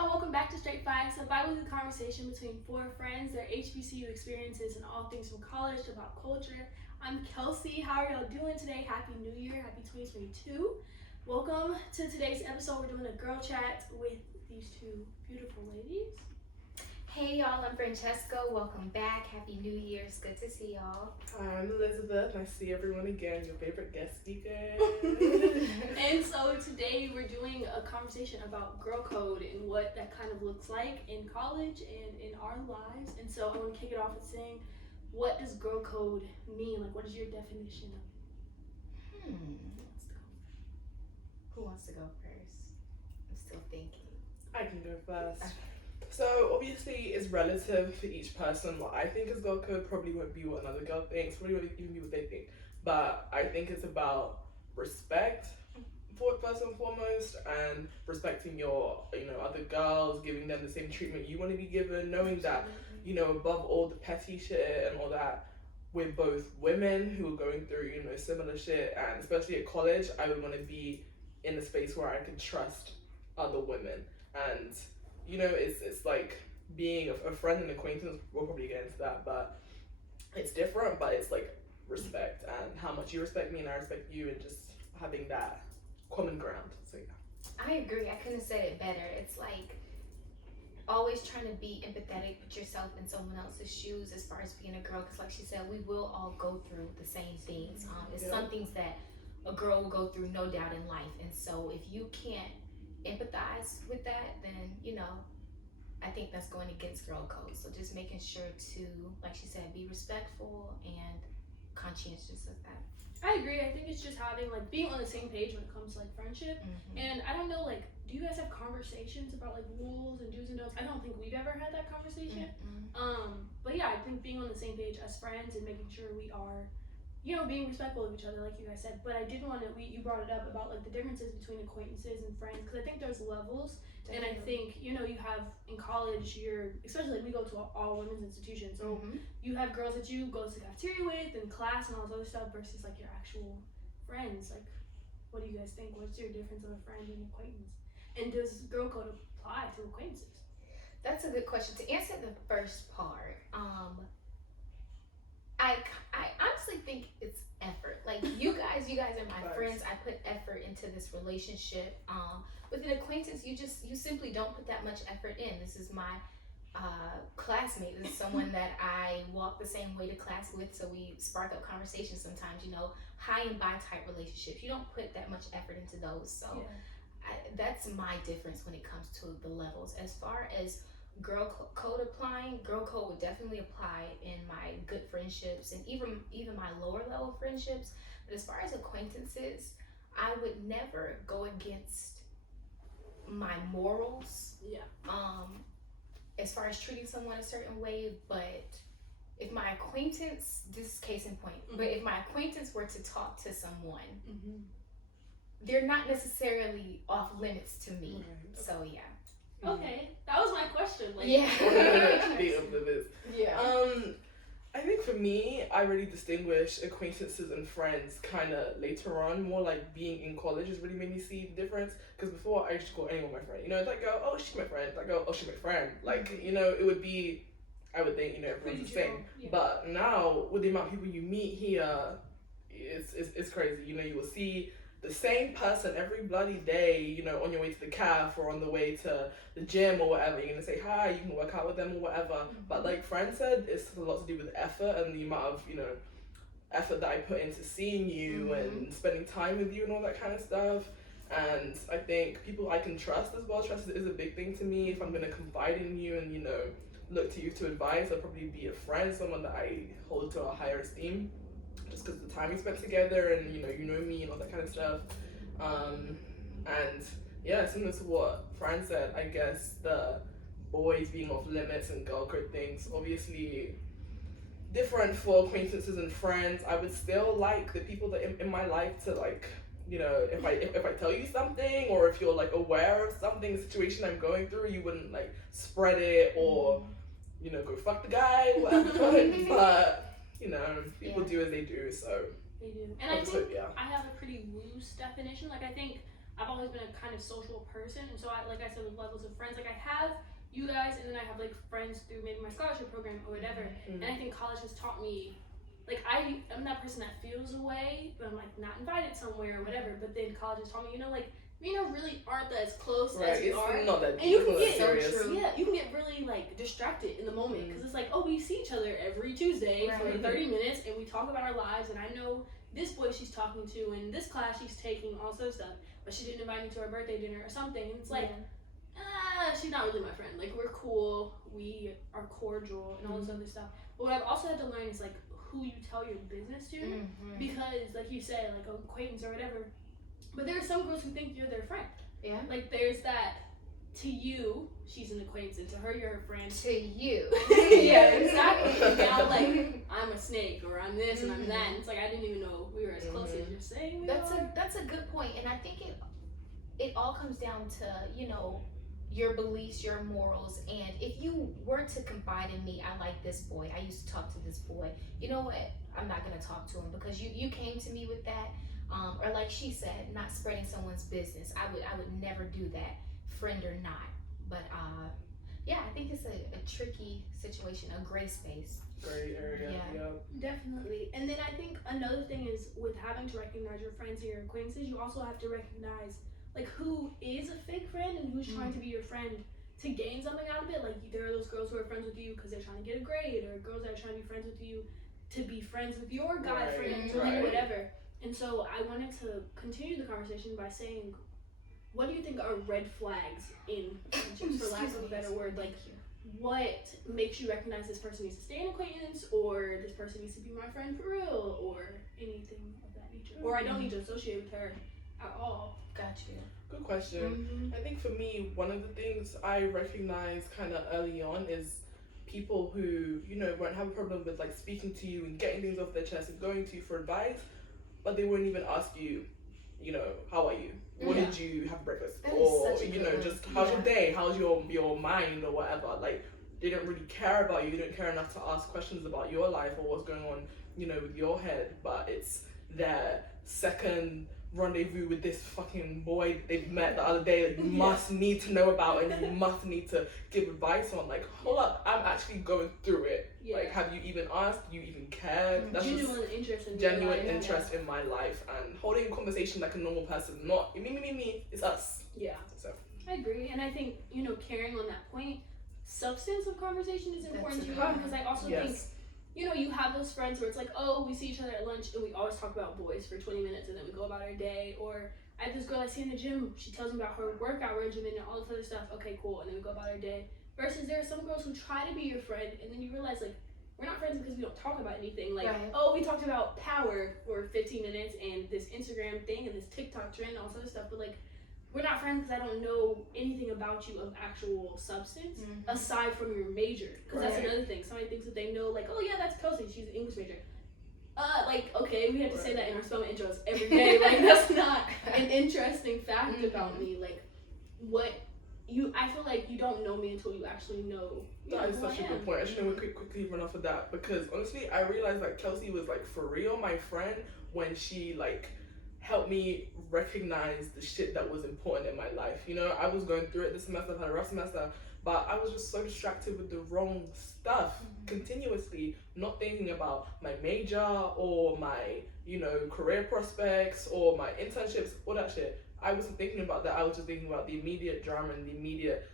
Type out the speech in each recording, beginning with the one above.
y'all, welcome back to Straight Facts, a bi-weekly conversation between four friends, their HBCU experiences, and all things from college to pop culture. I'm Kelsey. How are y'all doing today? Happy New Year, happy 2022. Welcome to today's episode. We're doing a girl chat with these two beautiful ladies. Hey y'all, I'm Francesca. Welcome back. Happy New Year. It's good to see y'all. Hi, I'm Elizabeth. Nice to see everyone again. Your favorite guest speaker. And so today we're doing a conversation about girl code and what that kind of looks like in college and in our lives. And so I want to kick it off with saying, what does girl code mean? Like, what is your definition of it? Who wants to go first? I'm still thinking. I can go first. So obviously it's relative for each person. What I think is girl code probably won't be what another girl thinks, probably won't even be what they think. But I think it's about respect first and foremost, and respecting your, other girls, giving them the same treatment you want to be given, knowing that, above all the petty shit and all that, we're both women who are going through, similar shit, and especially at college, I would want to be in a space where I could trust other women. And it's like being a friend and acquaintance. We'll probably get into that, but it's different. But it's like respect and how much you respect me and I respect you, and just having that common ground. So yeah, I agree. I couldn't have said it better. It's like always trying to be empathetic, put yourself in someone else's shoes as far as being a girl. Because like she said, we will all go through the same things. It's some things that a girl will go through, no doubt, in life. And so if you can't empathize with that, then I think that's going against girl code. So just making sure to, like she said, be respectful and conscientious of that. I agree. I think it's just having, being on the same page when it comes to, friendship. Mm-hmm. And I don't know, do you guys have conversations about, rules and do's and don'ts? I don't think we've ever had that conversation. Mm-hmm. But yeah, I think being on the same page as friends and making sure we are, being respectful of each other, like you guys said. But I did want to, you brought it up about, the differences between acquaintances and friends, because I think there's levels. Definitely. And I think, you have in college, especially we go to all women's institutions, so you have girls that you go to the cafeteria with and class and all this other stuff versus your actual friends. What do you guys think? What's your difference of a friend and acquaintance? And does girl code apply to acquaintances? That's a good question. To answer the first part, I honestly think it's effort. You guys are my friends. I put effort into this relationship. With an acquaintance, you simply don't put that much effort in. This is my classmate. This is someone that I walk the same way to class with, so we spark up conversations sometimes, high and by type relationships. You don't put that much effort into those. So that's my difference when it comes to the levels. As far as girl code applying, girl code would definitely apply in my good friendships and even my lower level friendships. But as far as acquaintances, I would never go against my morals. As far as treating someone a certain way, but if my acquaintance, this is case in point, but if my acquaintance were to talk to someone, they're not necessarily off limits to me. Right. So yeah. Okay, that was my question. I think for me, I really distinguish acquaintances and friends kind of later on. More like being in college has really made me see the difference. Because before, I used to call anyone my friend. Like, go, oh, she's my friend. Like, oh, she's my friend. It would be, I would think, everyone's the same. Yeah. But now, with the amount of people you meet here, it's crazy. You will see the same person every bloody day, on your way to the caf or on the way to the gym or whatever. You're gonna say hi, you can work out with them or whatever. But like Fran said, it's a lot to do with effort and the amount of, effort that I put into seeing you and spending time with you and all that kind of stuff. And I think people I can trust as well. Trust is a big thing to me. If I'm gonna confide in you and, look to you to advise, I'll probably be a friend, someone that I hold to a higher esteem. Just because the time we spent together and you know me and all that kind of stuff. And yeah, similar to what Fran said, I guess the boys being off limits and girl code things, obviously different for acquaintances and friends. I would still like the people that in my life to if I tell you something, or if you're aware of something, the situation I'm going through, you wouldn't spread it or go fuck the guy, whatever. But people do as they do, so. They do. And I think I have a pretty loose definition. I think I've always been a kind of social person, and so like I said, with levels of friends, like I have you guys, and then I have like friends through maybe my scholarship program or whatever. And I think college has taught me, like I'm that person that feels a way, but I'm like not invited somewhere or whatever. But then college has taught me, like really aren't as close as you are. Not that, and you can get serious. you can get really like distracted in the moment because it's like, oh, we see each other every Tuesday for 30 minutes and we talk about our lives, and I know this boy she's talking to and this class she's taking, all sorts of stuff, but she didn't invite me to her birthday dinner or something, and it's like, she's not really my friend. Like, we're cool, we are cordial, and all this other stuff. But what I've also had to learn is like who you tell your business to, because like you said, like an acquaintance or whatever. But there are some girls who think you're their friend. Yeah. Like there's that. To you, she's an acquaintance, and to her, you're her friend. To you. Yeah, exactly. And now, like, I'm a snake, or I'm this, and I'm that. And it's like, I didn't even know we were as close as you're saying we are. That's a good point. And I think it all comes down to, your beliefs, your morals. And if you were to confide in me, I like this boy, I used to talk to this boy, you know what? I'm not going to talk to him because you came to me with that. Or like she said, not spreading someone's business. I would never do that, friend or not. But I think it's a tricky situation, a gray space. Gray area. Yeah. Definitely. And then I think another thing is with having to recognize your friends and your acquaintances, you also have to recognize like who is a fake friend and who's trying to be your friend to gain something out of it. Like there are those girls who are friends with you because they're trying to get a grade, or girls that are trying to be friends with you to be friends with your guy friends or whatever. And so I wanted to continue the conversation by saying, what do you think are red flags in friendships, for lack of a better word? Like, what makes you recognize this person needs to stay an acquaintance, or this person needs to be my friend for real, or anything of that nature? Or I don't need to associate with her at all. Gotcha. Good question. I think for me, one of the things I recognize kind of early on is people who, won't have a problem with like speaking to you and getting things off their chest and going to you for advice, but they won't even ask you, how are you? What did you have breakfast? That or, is such a just how's your day? How's your mind or whatever? Like, they don't really care about you. They don't care enough to ask questions about your life or what's going on, with your head. But it's their second rendezvous with this fucking boy that they've met the other day that you must need to know about and you must need to give advice on. Like, hold up, I'm actually going through it. Like, have you even asked? Do you even care? That's genuine interest in my life, and holding a conversation like a normal person, not me, it's us. Yeah. So I agree, and I think carrying on that point, substance of conversation is important too, because I also think you have those friends where it's like, oh, we see each other at lunch and we always talk about boys for 20 minutes and then we go about our day. Or I have this girl I see in the gym, she tells me about her workout regimen and all this other stuff. Okay, cool, and then we go about our day. Versus there are some girls who try to be your friend and then you realize like, we're not friends because we don't talk about anything. Like, oh, we talked about power for 15 minutes and this Instagram thing and this TikTok trend and all this other stuff, but like, we're not friends because I don't know anything about you of actual substance aside from your major. Because that's another thing. Somebody thinks that they know, like, oh yeah, that's Kelsey, she's an English major. Like, okay, we have to say that in our spelling intros every day. Like, that's not an interesting fact about me. Like, I feel like you don't know me until you actually know. That is such a good point. I should quickly run off of that, because honestly, I realized that Kelsey was like for real my friend when she like helped me recognize the shit that was important in my life. I was going through it this semester, I've had a rough semester, but I was just so distracted with the wrong stuff continuously, not thinking about my major or my, career prospects or my internships, all that shit. I wasn't thinking about that. I was just thinking about the immediate drama and the immediate,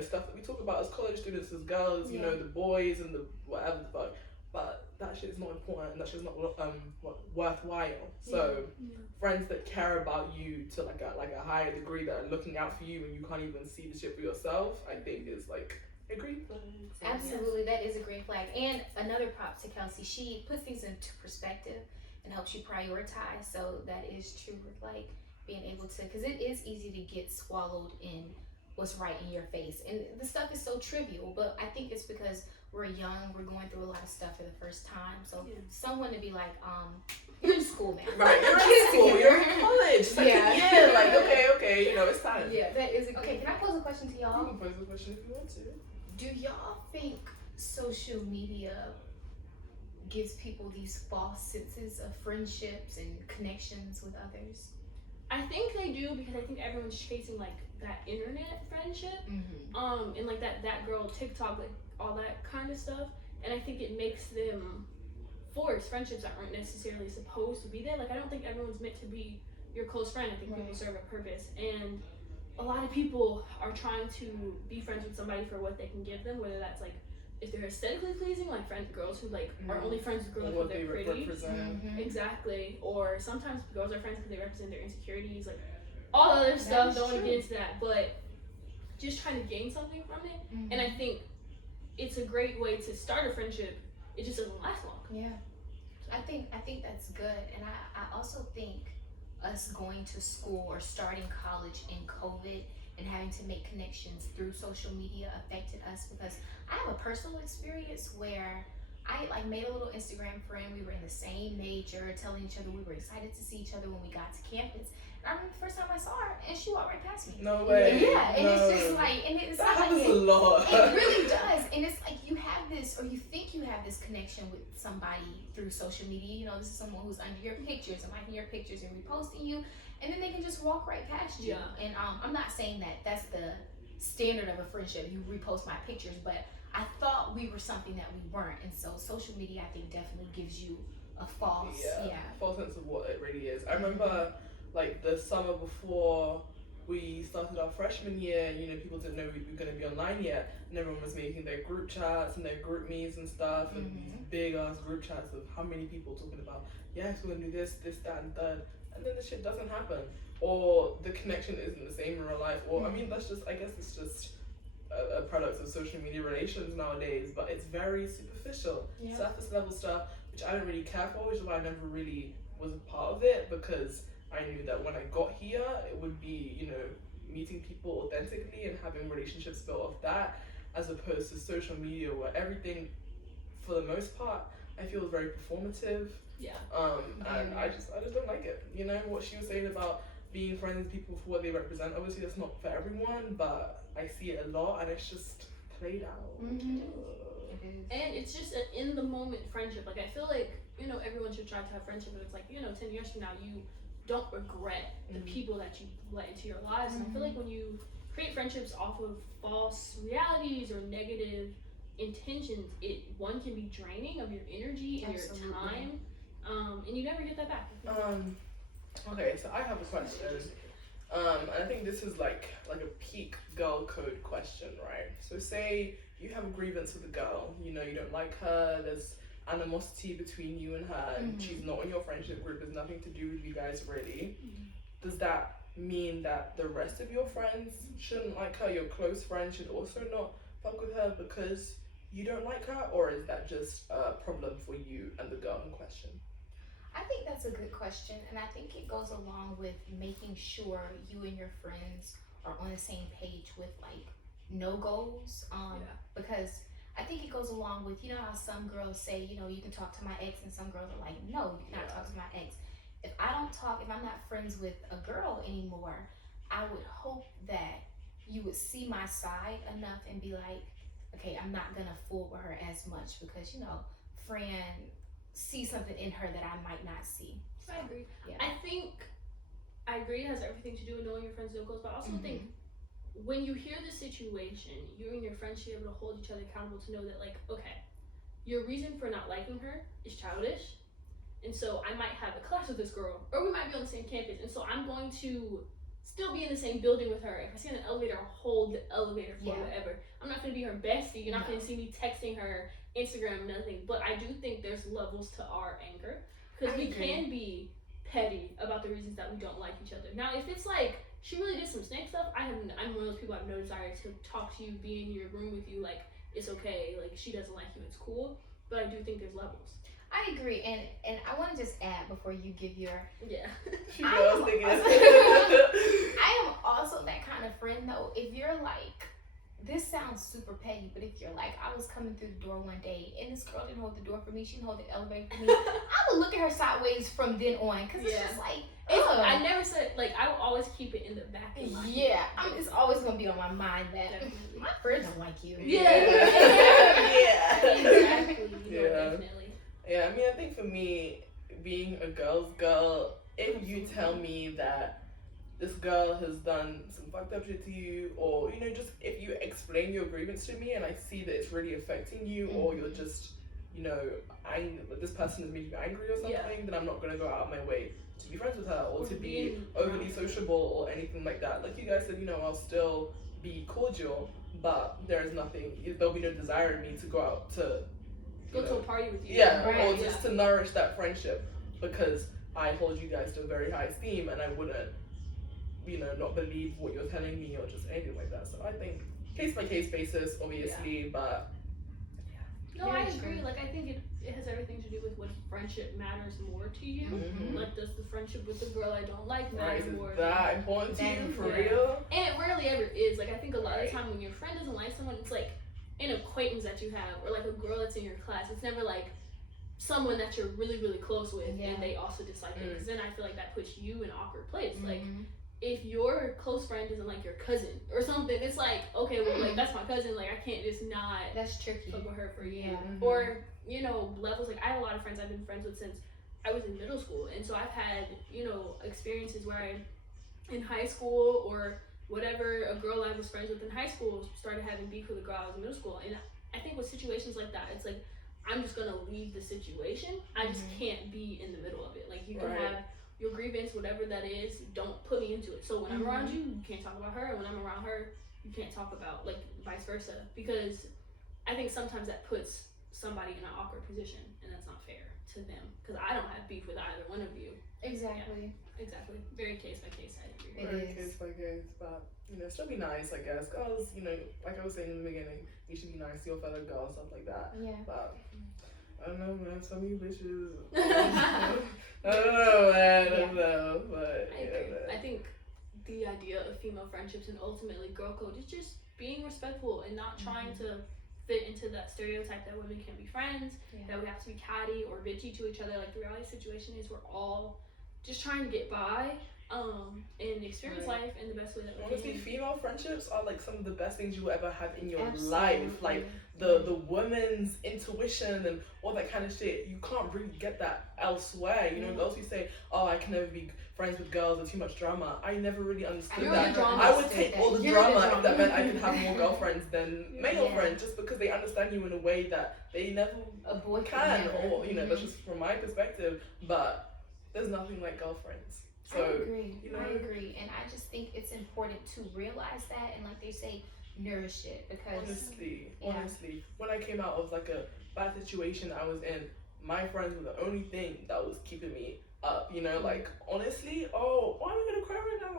stuff that we talk about as college students, as girls, the boys and the whatever the fuck. But that shit is not important and that shit is not worthwhile. So friends that care about you to like a higher degree, that are looking out for you when you can't even see the shit for yourself, I think is like a green flag. Absolutely, that is a green flag. And another prop to Kelsey, she puts things into perspective and helps you prioritize. So that is true with like being able to, because it is easy to get swallowed in what's right in your face. And the stuff is so trivial, but I think it's because we're young, we're going through a lot of stuff for the first time. So someone to be like, you're in school now. Right, you're in school, you're in college. Like, okay, it's time. Yeah, that is okay, can I pose a question to y'all? You can pose a question if you want to. Do y'all think social media gives people these false senses of friendships and connections with others? I think they do because I think everyone's chasing like that internet friendship, and like that girl TikTok, like all that kind of stuff, and I think it makes them force friendships that aren't necessarily supposed to be there. Like I don't think everyone's meant to be your close friend. I think people serve a purpose, and a lot of people are trying to be friends with somebody for what they can give them, whether that's like if they're aesthetically pleasing, like girls who like are only friends with girls because they're pretty, exactly, or sometimes girls are friends because they represent their insecurities, like all other stuff. Don't want to get into that, but just trying to gain something from it. And I think it's a great way to start a friendship. It just doesn't last long. Yeah, I think that's good, and I also think us going to school or starting college in COVID and having to make connections through social media affected us, because I have a personal experience where I like made a little Instagram friend. We were in the same major, telling each other we were excited to see each other when we got to campus. And I remember the first time I saw her, and she walked right past me. No way. Yeah, and it's just like, and it's that not happens like a lot. It really does, and it's like you have this, or you think you have this connection with somebody through social media. You know, this is someone who's under your pictures and liking your pictures and reposting you, and then they can just walk right past you. And I'm not saying that that's the standard of a friendship. You repost my pictures, but I thought we were something that we weren't, and so social media, I think, definitely gives you a false sense of what it really is. I remember like the summer before we started our freshman year, you know, people didn't know we were going to be online yet, and everyone was making their group chats and their group meets and stuff, and these big ass group chats of how many people talking about, yes, we're going to do this, that, and third, and then the shit doesn't happen, or the connection isn't the same in real life, or I mean, that's just, I guess it's just a product of social media relations nowadays, but it's very superficial, surface level stuff, which I don't really care for, which is why I never really was a part of it, because I knew that when I got here, it would be, you know, meeting people authentically and having relationships built off that, as opposed to social media where everything, for the most part, I feel is very performative. And I just don't like it. You know, what she was saying about being friends with people for what they represent, obviously that's not for everyone, but I see it a lot, and it's just played out. And it's just an in the moment friendship. Like I feel like, you know, everyone should try to have friendship, but it's like, you know, 10 years from now you don't regret the people that you let into your lives. And I feel like when you create friendships off of false realities or negative intentions, one can be draining of your energy and your time, and you never get that back. Okay, so I have a question. And I think this is like a peak girl code question, right? So say you have a grievance with a girl, you know, you don't like her, there's animosity between you and her, and she's not in your friendship group, there's nothing to do with you guys really. Does that mean that the rest of your friends shouldn't like her? Your close friends should also not fuck with her because you don't like her? Or is that just a problem for you and the girl in question? I think that's a good question, and I think it goes along with making sure you and your friends are on the same page with like no goals, because I think it goes along with, you know how some girls say, you know, you can talk to my ex, and some girls are like, no, you cannot talk to my ex. If I'm not friends with a girl anymore, I would hope that you would see my side enough and be like, okay, I'm not gonna fool with her as much because, you know, Fran see something in her that I might not see. So, I agree. I agree it has everything to do with knowing your friends' no goals, but I also think when you hear the situation, you and your friends should be able to hold each other accountable to know that, like, okay, your reason for not liking her is childish, and so I might have a class with this girl, or we might be on the same campus, and so I'm going to still be in the same building with her. If I see her in the elevator, I'll hold the elevator for whatever. I'm not going to be her bestie. You're not going to see me texting her Instagram, nothing. But I do think there's levels to our anger, because we can be petty about the reasons that we don't like each other. Now, if it's like she really did some snake stuff, I'm one of those people. I have no desire to talk to you, be in your room with you. Like, it's okay. Like, she doesn't like you, it's cool. But I do think there's levels. I agree, and I want to just add before you give your I am also that kind of friend though. If you're like, this sounds super petty, but if you're like, I was coming through the door one day and this girl didn't hold the door for me, she didn't hold the elevator for me, I would look at her sideways from then on, because it's just like, I never said, like, I will always keep it in the back of my head. It's always gonna be on my mind that my friends don't like you. Exactly. Definitely. Yeah, I mean, I think for me, being a girl's girl, if you tell me that this girl has done some fucked up shit to you, or you know, just if you explain your grievance to me and I see that it's really affecting you, or you're just, you know, this person has made you angry or something, then I'm not gonna go out of my way to be friends with her or to be overly sociable or anything like that. Like you guys said, you know, I'll still be cordial, but there is nothing. There'll be no desire in me to go out to go to a party with you. Yeah, or just to nourish that friendship, because I hold you guys to a very high esteem, and I wouldn't, you know, not believe what you're telling me or just anything like that. So I think case by case basis, obviously, but no, I agree. Like I think it has everything to do with what friendship matters more to you. Like does the friendship with the girl I don't like matter more? Is that important to you for real? And it rarely ever is. Like I think a lot of the time when your friend doesn't like someone, it's like an acquaintance that you have, or like a girl that's in your class. It's never like someone that you're really, really close with and they also dislike it. Because then I feel like that puts you in an awkward place. Like if your close friend doesn't like your cousin or something, it's like, okay, well, like that's my cousin. Like I can't just not. That's tricky. Fuck with her for you. Or you know, levels. Like I have a lot of friends I've been friends with since I was in middle school, and so I've had, you know, experiences where in high school or whatever, a girl I was friends with in high school started having beef with a girl I was in middle school. And I think with situations like that, it's like I'm just gonna leave the situation. I just can't be in the middle of it. Like you can have your grievance, whatever that is, don't put me into it. So when I'm around you, you can't talk about her, and when I'm around her, you can't talk about, like, vice versa. Because I think sometimes that puts somebody in an awkward position, and that's not fair to them. Because I don't have beef with either one of you. Exactly. Yeah, exactly. Very case by case, I agree. Very case by case, but you know, still be nice, I guess. Girls, you know, like I was saying in the beginning, you should be nice to your fellow girls, stuff like that. Yeah. But I don't know, man. Some of you bitches. I don't know, man. I don't know, but I agree. I think the idea of female friendships and ultimately girl code is just being respectful and not trying to fit into that stereotype that women can't be friends, that we have to be catty or bitchy to each other. Like the reality situation is we're all just trying to get by and experience life in the best way that we honestly, can. female friendships are like some of the best things you will ever have in your life. Like the woman's intuition and all that kind of shit. You can't really get that elsewhere. You know, girls who say, "Oh, I can never be friends with girls. There's too much drama." I never really understood that. I would take all the drama if that meant I could have more girlfriends than male friends, just because they understand you in a way that they never can. Or you know, that's just from my perspective. But there's nothing like girlfriends. So, I agree. You know, I agree, and I just think it's important to realize that, and like they say, nourish it, because honestly, when I came out of like a bad situation I was in, my friends were the only thing that was keeping me up. You know, like honestly, why am I gonna cry right now?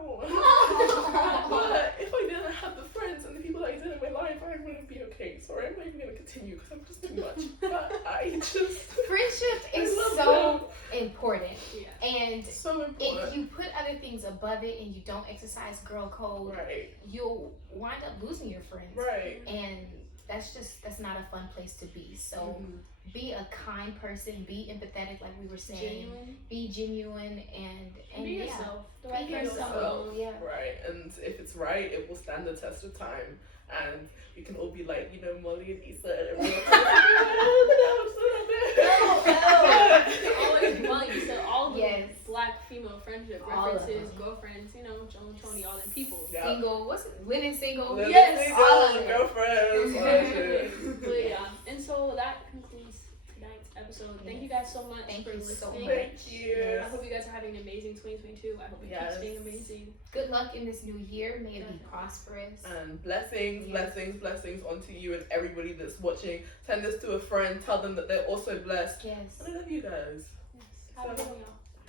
But if I didn't have the friends and the people that I did in my life, I wouldn't be okay. Sorry, I'm not even gonna continue because I'm just too much. But I just friendship is so important, and so important. if you put other things above it and you don't exercise girl code, you'll wind up losing your friends, and that's not a fun place to be. So be a kind person, be empathetic, like we were saying, be genuine, and be yourself. Be yourself. Right, and if it's right, it will stand the test of time, and we can all be like, you know, Molly and Issa and everyone. Always Molly, Issa, all the black female friendship references, girlfriends, you know, Joan, Tony, all them people. Single, women single? All of girlfriends. But yeah, and so that concludes tonight's episode. Thank you guys so much for listening. Thank you. I hope you guys are having an amazing 2022. I hope it keeps being amazing. Good luck in this new year. May it be prosperous. And blessings onto you and everybody that's watching. Send this to a friend. Tell them that they're also blessed. Yes. And I love you guys. Yes. Have a good one, y'all.